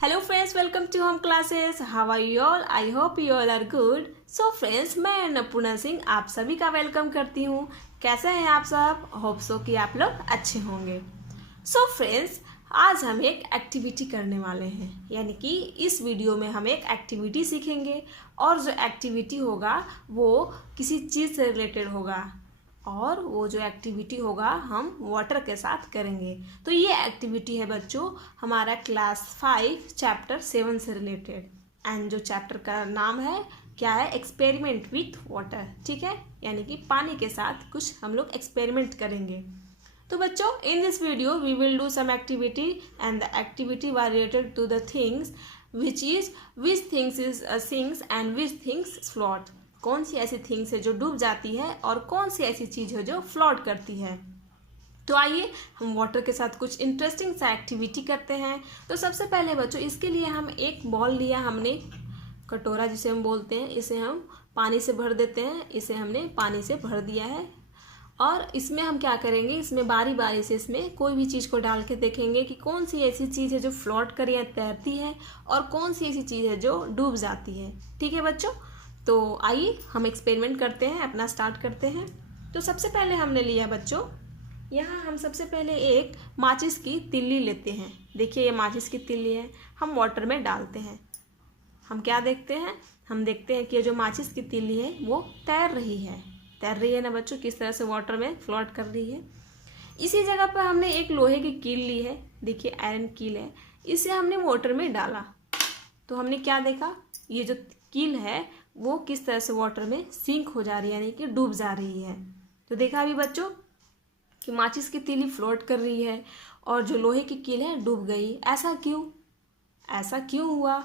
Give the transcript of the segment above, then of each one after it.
Hello friends, welcome to home classes. How are you all? I hope you all are good. So friends, मैं अन्नपूर्णा सिंह आप सभी का welcome करती हूँ। कैसे हैं आप सब? होप सो कि आप लोग अच्छे होंगे। सो फ्रेंड्स, आज हम एक एक्टिविटी करने वाले हैं, यानी कि इस वीडियो में हम एक एक्टिविटी सीखेंगे और जो एक्टिविटी होगा वो किसी चीज़ से रिलेटेड होगा और वो जो एक्टिविटी होगा हम वाटर के साथ करेंगे। तो ये एक्टिविटी है बच्चों हमारा क्लास 5 चैप्टर 7 से रिलेटेड। एंड जो चैप्टर का नाम है क्या है? Experiment with water. ठीक है, यानी कि पानी के साथ कुछ हम लोग एक्सपेरिमेंट करेंगे। तो बच्चों, in this video we will do some activity and the activity were related to the things which things is sinks and which things float। कौन सी ऐसी थिंग्स है जो डूब जाती है और कौन सी ऐसी चीज़ है जो फ्लोट करती है। तो आइए हम वाटर के साथ कुछ इंटरेस्टिंग सा एक्टिविटी करते हैं। तो सबसे पहले बच्चों, इसके लिए हम एक बॉल लिया, हमने कटोरा जिसे हम बोलते हैं, इसे हम पानी से भर देते हैं। इसे हमने पानी से भर दिया है और इसमें हम क्या करेंगे, इसमें बारी बारी से इसमें कोई भी चीज़ को डाल के देखेंगे कि कौन सी ऐसी चीज़ है जो फ्लोट कर या तैरती है और कौन सी ऐसी चीज़ है जो डूब जाती है। ठीक है बच्चों, तो आइए हम एक्सपेरिमेंट करते हैं, अपना स्टार्ट करते हैं। तो सबसे पहले हमने लिया बच्चों, यहाँ हम सबसे पहले एक माचिस की तिल्ली लेते हैं। देखिए ये माचिस की तिल्ली है, हम वाटर में डालते हैं। हम क्या देखते हैं? हम देखते हैं कि ये जो माचिस की तिल्ली है वो तैर रही है ना बच्चों, किस तरह से वाटर में फ्लोट कर रही है। इसी जगह पर हमने एक लोहे की कील ली है, देखिए आयरन कील है, इसे हमने वाटर में डाला तो हमने क्या देखा, ये जो कील है वो किस तरह से वाटर में सिंक हो जा रही है, यानी कि डूब जा रही है। तो देखा अभी बच्चों कि माचिस की तीली फ्लोट कर रही है और जो लोहे की कील है डूब गई। ऐसा क्यों हुआ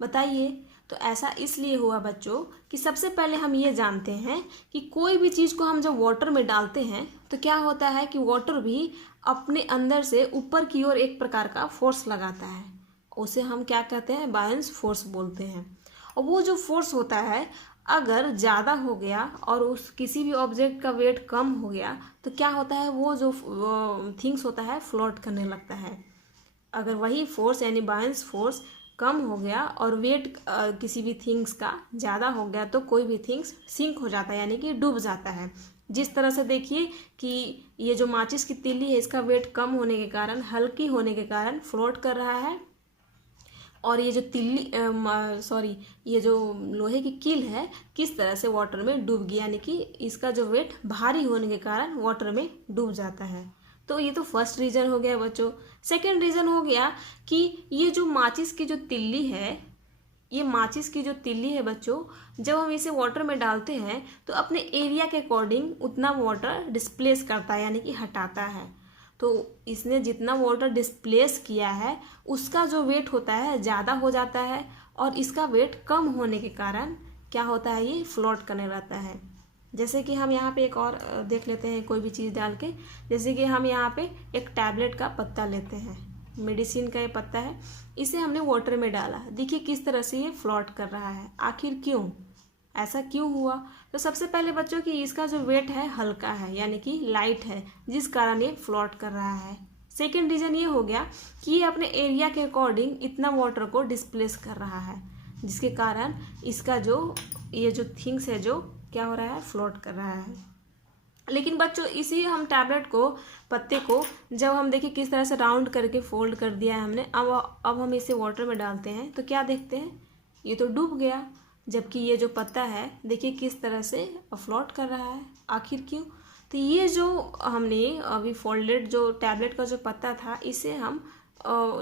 बताइए? तो ऐसा इसलिए हुआ बच्चों कि सबसे पहले हम ये जानते हैं कि कोई भी चीज़ को हम जब वाटर में डालते हैं तो क्या होता है कि वाटर भी अपने अंदर से ऊपर की ओर एक प्रकार का फोर्स लगाता है। उसे हम क्या कहते हैं? बायन्स फोर्स बोलते हैं। और वो जो फोर्स होता है अगर ज़्यादा हो गया और उस किसी भी ऑब्जेक्ट का वेट कम हो गया तो क्या होता है, वो जो थिंग्स होता है फ्लोट करने लगता है। अगर वही फोर्स यानी बायन्स फोर्स कम हो गया और वेट किसी भी थिंग्स का ज़्यादा हो गया तो कोई भी थिंग्स सिंक हो जाता है, यानी कि डूब जाता है। जिस तरह से देखिए कि ये जो माचिस की तीली है इसका वेट कम होने के कारण, हल्की होने के कारण फ्लोट कर रहा है और ये जो ये जो लोहे की कील है किस तरह से वाटर में डूब गई, यानी कि इसका जो वेट भारी होने के कारण वाटर में डूब जाता है। तो ये तो फर्स्ट रीज़न हो गया बच्चों। सेकंड रीज़न हो गया कि ये जो माचिस की जो तिल्ली है, ये माचिस की जो तिल्ली है बच्चों, जब हम इसे वाटर में डालते हैं तो अपने एरिया के अकॉर्डिंग उतना वाटर डिस्प्लेस करता है, यानी कि हटाता है। तो इसने जितना वाटर डिस्प्लेस किया है उसका जो वेट होता है ज़्यादा हो जाता है और इसका वेट कम होने के कारण क्या होता है, ये फ्लोट करने लगता है। जैसे कि हम यहाँ पे एक और देख लेते हैं कोई भी चीज़ डाल के। जैसे कि हम यहाँ पे एक टैबलेट का पत्ता लेते हैं, मेडिसिन का ये पत्ता है, इसे हमने वाटर में डाला, देखिए किस तरह से ये फ्लोट कर रहा है। आखिर क्यों? ऐसा क्यों हुआ? तो सबसे पहले बच्चों कि इसका जो वेट है हल्का है, यानी कि लाइट है, जिस कारण ये फ्लोट कर रहा है। सेकेंड रीज़न ये हो गया कि ये अपने एरिया के अकॉर्डिंग इतना वाटर को डिस्प्लेस कर रहा है, जिसके कारण इसका जो ये जो थिंग्स है जो क्या हो रहा है, फ्लोट कर रहा है। लेकिन बच्चों इसी हम टैबलेट को, पत्ते को जब हम देखिए किस तरह से राउंड करके फोल्ड कर दिया है हमने, अब हम इसे वाटर में डालते हैं तो क्या देखते हैं, ये तो डूब गया। जबकि ये जो पत्ता है देखिए किस तरह से फ्लोट कर रहा है। आखिर क्यों? तो ये जो हमने अभी फोल्डेड जो टैबलेट का जो पत्ता था इसे हम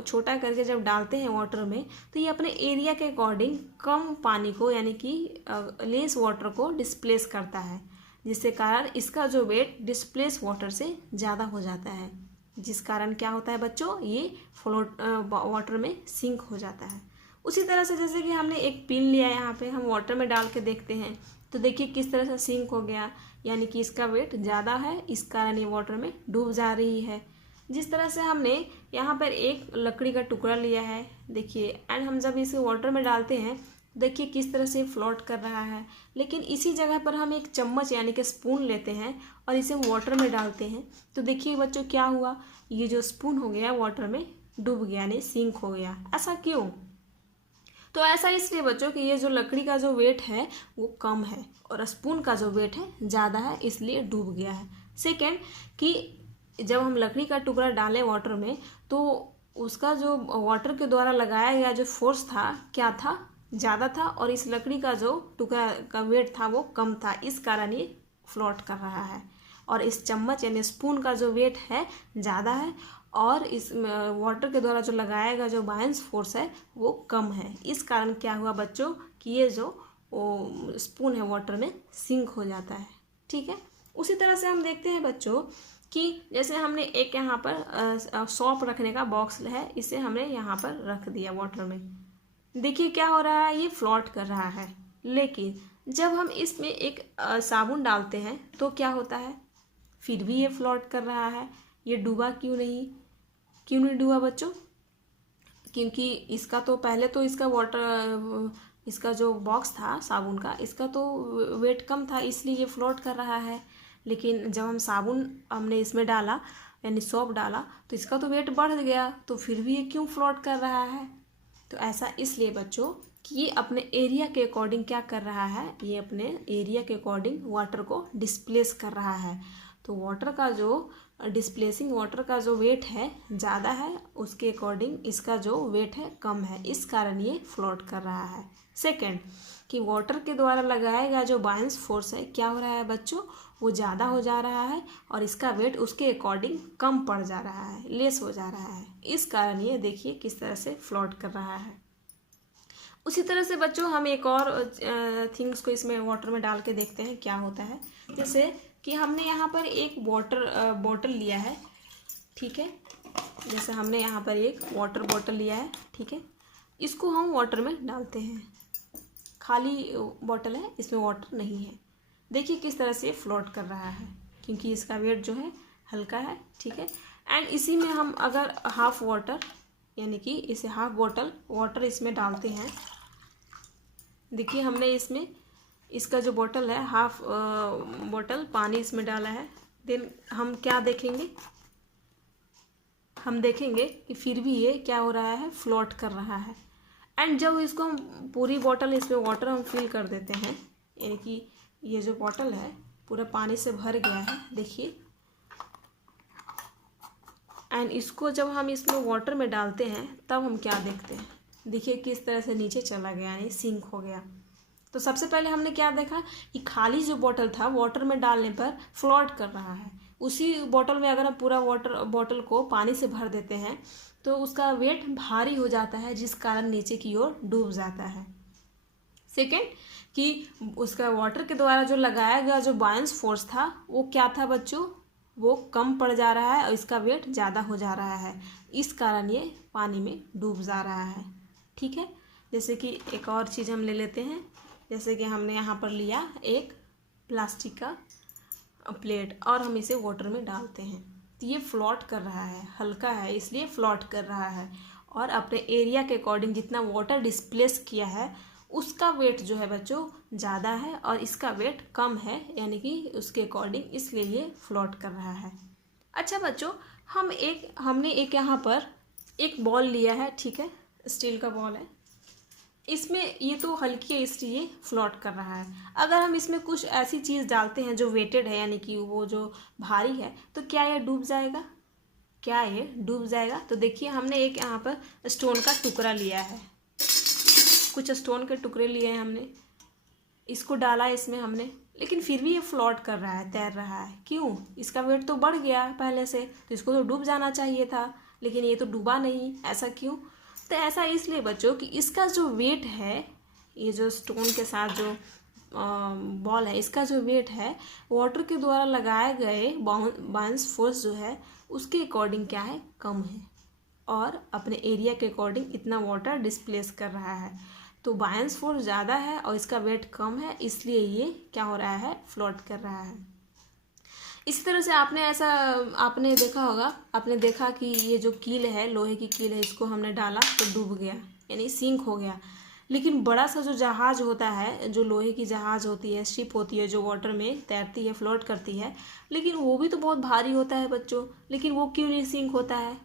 छोटा करके जब डालते हैं वाटर में तो ये अपने एरिया के अकॉर्डिंग कम पानी को, यानी कि लेस वाटर को डिस्प्लेस करता है, जिससे कारण इसका जो वेट डिस्प्लेस वाटर से ज़्यादा हो जाता है, जिस कारण क्या होता है बच्चों, ये फ्लोट वाटर में सिंक हो जाता है। उसी तरह से जैसे कि हमने एक पिन लिया, यहाँ पे हम वाटर में डाल के देखते हैं तो देखिए किस तरह से सिंक हो गया, यानी कि इसका वेट ज़्यादा है, इस कारण ये वाटर में डूब जा रही है। जिस तरह से हमने यहाँ पर एक लकड़ी का टुकड़ा लिया है, देखिए, एंड हम जब इसे वाटर में डालते हैं देखिए किस तरह से फ्लोट कर रहा है। लेकिन इसी जगह पर हम एक चम्मच यानी कि स्पून लेते हैं और इसे वाटर में डालते हैं तो देखिए बच्चों क्या हुआ, ये जो स्पून हो गया वाटर में डूब गया यानी सिंक हो गया। ऐसा क्यों? तो ऐसा इसलिए बच्चों कि ये जो लकड़ी का जो वेट है वो कम है और स्पून का जो वेट है ज़्यादा है, इसलिए डूब गया है। सेकेंड कि जब हम लकड़ी का टुकड़ा डालें वाटर में तो उसका जो वाटर के द्वारा लगाया गया जो फोर्स था क्या था? ज़्यादा था, और इस लकड़ी का जो टुकड़ा का वेट था वो कम था, इस कारण ये फ्लोट कर रहा है। और इस चम्मच यानी स्पून का जो वेट है ज़्यादा है और इस वाटर के द्वारा जो लगाया गया जो बायन्स फोर्स है वो कम है। इस कारण क्या हुआ बच्चों कि ये जो स्पून है वाटर में सिंक हो जाता है। ठीक है। उसी तरह से हम देखते हैं बच्चों कि जैसे हमने एक यहाँ पर सौंफ रखने का बॉक्स है, इसे हमने यहाँ पर रख दिया वाटर में। देखिए क्या हो रहा है, ये फ्लोट कर रहा है। लेकिन जब हम इसमें एक साबुन डालते हैं तो क्या होता है? फिर भी ये फ्लोट कर रहा है। ये डूबा क्यों नहीं? क्यों नहीं डूबा बच्चों? क्योंकि इसका तो पहले तो इसका वाटर, इसका जो बॉक्स था साबुन का, इसका तो वेट कम था, इसलिए ये फ्लोट कर रहा है। लेकिन जब हम साबुन हमने इसमें डाला यानी सौंफ डाला तो इसका तो वेट बढ़ गया, तो फिर भी ये क्यों फ्लोट कर रहा है? तो ऐसा इसलिए बच्चों कि ये अपने एरिया के अकॉर्डिंग क्या कर रहा है, ये अपने एरिया के अकॉर्डिंग वाटर को डिस्प्लेस कर रहा है। तो वाटर का जो डिस्प्लेसिंग वाटर का जो वेट है ज़्यादा है, उसके अकॉर्डिंग इसका जो वेट है कम है, इस कारण ये फ्लोट कर रहा है। सेकेंड कि वाटर के द्वारा लगाया गया जो बायन्स फोर्स है क्या हो रहा है बच्चों, वो ज़्यादा हो जा रहा है और इसका वेट उसके अकॉर्डिंग कम पड़ जा रहा है, लेस हो जा रहा है। इस कारण ये देखिए किस तरह से फ्लोट कर रहा है। उसी तरह से बच्चों हम एक और थिंग्स को इसमें वाटर में डाल के देखते हैं क्या होता है। जैसे कि हमने यहाँ पर एक बॉटल लिया है, ठीक है। जैसे हमने यहाँ पर एक वाटर बॉटल लिया है, ठीक है। इसको हम वाटर में डालते हैं, खाली बॉटल है, इसमें वाटर नहीं है। देखिए किस तरह से फ्लोट कर रहा है, क्योंकि इसका वेट जो है हल्का है, ठीक है। एंड इसी में हम अगर हाफ वाटर यानी कि इसे हाफ बॉटल वाटर इसमें डालते हैं, देखिए हमने इसमें इसका जो बॉटल है हाफ बॉटल पानी इसमें डाला है। देन हम क्या देखेंगे, हम देखेंगे कि फिर भी ये क्या हो रहा है, फ्लोट कर रहा है। एंड जब इसको हम पूरी बॉटल इसमें वाटर हम फिल कर देते हैं, यानी कि ये जो बॉटल है पूरा पानी से भर गया है, देखिए। एंड इसको जब हम इसमें वाटर में डालते हैं तब हम क्या देखते हैं, देखिए किस तरह से नीचे चला गया यानी सिंक हो गया। तो सबसे पहले हमने क्या देखा कि खाली जो बॉटल था वाटर में डालने पर फ्लोट कर रहा है। उसी बॉटल में अगर हम पूरा वाटर बॉटल को पानी से भर देते हैं तो उसका वेट भारी हो जाता है, जिस कारण नीचे की ओर डूब जाता है। सेकेंड कि उसका वाटर के द्वारा जो लगाया गया जो बायन्स फोर्स था वो क्या था बच्चों, वो कम पड़ जा रहा है और इसका वेट ज़्यादा हो जा रहा है, इस कारण ये पानी में डूब जा रहा है। ठीक है। जैसे कि एक और चीज़ हम ले लेते हैं, जैसे कि हमने यहाँ पर लिया एक प्लास्टिक का प्लेट और हम इसे वाटर में डालते हैं, तो ये फ्लोट कर रहा है, हल्का है इसलिए फ्लोट कर रहा है। और अपने एरिया के अकॉर्डिंग जितना वाटर डिस्प्लेस किया है उसका वेट जो है बच्चों ज़्यादा है और इसका वेट कम है, यानी कि उसके अकॉर्डिंग, इसलिए ये फ्लोट कर रहा है। अच्छा बच्चों, हमने एक यहाँ पर एक बॉल लिया है, ठीक है, स्टील का बॉल है। इसमें ये तो हल्की है इसलिए फ्लोट कर रहा है। अगर हम इसमें कुछ ऐसी चीज़ डालते हैं जो वेटेड है यानी कि वो जो भारी है, तो क्या ये डूब जाएगा? क्या ये डूब जाएगा? तो देखिए हमने एक यहाँ पर स्टोन का टुकड़ा लिया है, कुछ स्टोन के टुकड़े लिए हैं हमने, इसको डाला इसमें हमने, लेकिन फिर भी ये फ्लोट कर रहा है, तैर रहा है। क्यों? इसका वेट तो बढ़ गया पहले से, तो इसको तो डूब जाना चाहिए था, लेकिन ये तो डूबा नहीं। ऐसा क्यों? तो ऐसा इसलिए बच्चों कि इसका जो वेट है, ये जो स्टोन के साथ जो बॉल है, इसका जो वेट है वाटर के द्वारा लगाए गए बायन्स फोर्स जो है उसके अकॉर्डिंग क्या है, कम है, और अपने एरिया के अकॉर्डिंग इतना वाटर डिस्प्लेस कर रहा है। तो बायन्स फोर्स ज़्यादा है और इसका वेट कम है, इसलिए ये क्या हो रहा है, फ्लोट कर रहा है। इसी तरह से आपने देखा होगा, आपने देखा कि ये जो कील है, लोहे की कील है, इसको हमने डाला तो डूब गया यानी सिंक हो गया। लेकिन बड़ा सा जो जहाज होता है, जो लोहे की जहाज होती है, शिप होती है, जो वाटर में तैरती है, फ्लोट करती है, लेकिन वो भी तो बहुत भारी होता है बच्चों, लेकिन वो क्यों नहीं सिंक होता है?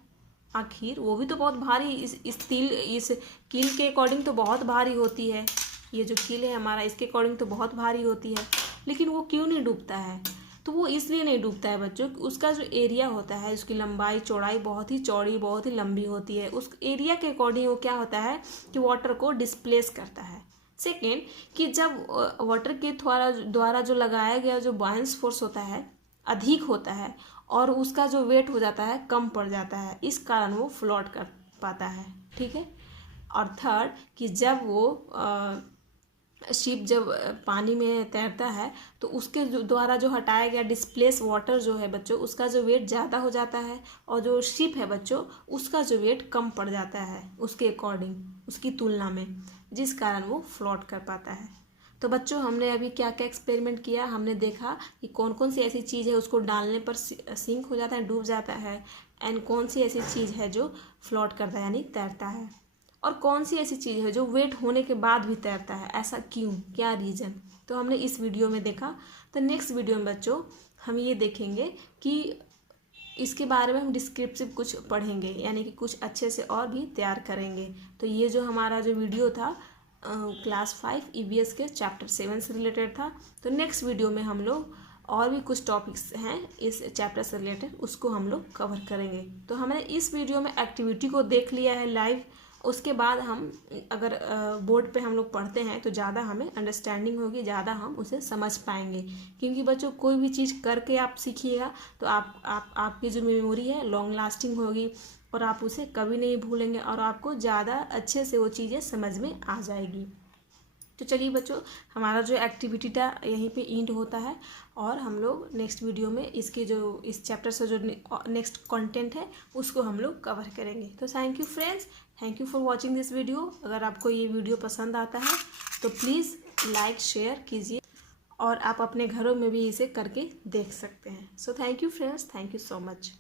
आखिर वो भी तो बहुत भारी, इस कील के अकॉर्डिंग तो बहुत भारी होती है। ये जो कील है हमारा, इसके अकॉर्डिंग तो बहुत भारी होती है, लेकिन वो क्यों नहीं डूबता है? तो वो इसलिए नहीं डूबता है बच्चों, उसका जो एरिया होता है, उसकी लंबाई चौड़ाई बहुत ही चौड़ी, बहुत ही लंबी होती है। उस एरिया के अकॉर्डिंग वो क्या होता है कि वाटर को डिस्प्लेस करता है। सेकेंड, कि जब वाटर के द्वारा जो लगाया गया जो बायंस फोर्स होता है अधिक होता है और उसका जो वेट हो जाता है कम पड़ जाता है, इस कारण वो फ्लोट कर पाता है। ठीक है। और थर्ड, कि जब वो शिप जब पानी में तैरता है तो उसके द्वारा जो हटाया गया डिस्प्लेस वाटर जो है बच्चों, उसका जो वेट ज़्यादा हो जाता है और जो शिप है बच्चों उसका जो वेट कम पड़ जाता है उसके अकॉर्डिंग, उसकी तुलना में, जिस कारण वो फ्लोट कर पाता है। तो बच्चों हमने अभी क्या क्या एक्सपेरिमेंट किया, हमने देखा कि कौन कौन सी ऐसी चीज़ है उसको डालने पर सिंक हो जाता है, डूब जाता है, एंड कौन सी ऐसी चीज़ है जो फ्लोट करता है यानी तैरता है, और कौन सी ऐसी चीज़ है जो वेट होने के बाद भी तैरता है, ऐसा क्यों, क्या रीज़न। तो हमने इस वीडियो में देखा। तो नेक्स्ट वीडियो में बच्चों हम ये देखेंगे कि इसके बारे में हम डिस्क्रिप्टिव कुछ पढ़ेंगे, यानी कि कुछ अच्छे से और भी तैयार करेंगे। तो ये जो हमारा जो वीडियो था क्लास 5 EVS के चैप्टर 7 से रिलेटेड था। तो नेक्स्ट वीडियो में हम लोग और भी कुछ टॉपिक्स हैं इस चैप्टर से रिलेटेड, उसको हम लोग कवर करेंगे। तो हमने इस वीडियो में एक्टिविटी को देख लिया है लाइव, उसके बाद हम अगर बोर्ड पे हम लोग पढ़ते हैं तो ज़्यादा हमें अंडरस्टैंडिंग होगी, ज़्यादा हम उसे समझ पाएंगे। क्योंकि बच्चों कोई भी चीज़ करके आप सीखिएगा तो आपकी जो मेमोरी है लॉन्ग लास्टिंग होगी और आप उसे कभी नहीं भूलेंगे और आपको ज़्यादा अच्छे से वो चीज़ें समझ में आ जाएगी। तो चलिए बच्चों, हमारा जो एक्टिविटी था यहीं पे एंड होता है और हम लोग नेक्स्ट वीडियो में इसके जो इस चैप्टर से जो नेक्स्ट कंटेंट है उसको हम लोग कवर करेंगे। तो thank you friends, thank you for watching this video. अगर आपको ये वीडियो पसंद आता है तो प्लीज़ लाइक शेयर कीजिए और आप अपने घरों में भी इसे करके देख सकते हैं। So thank you friends, thank you so much.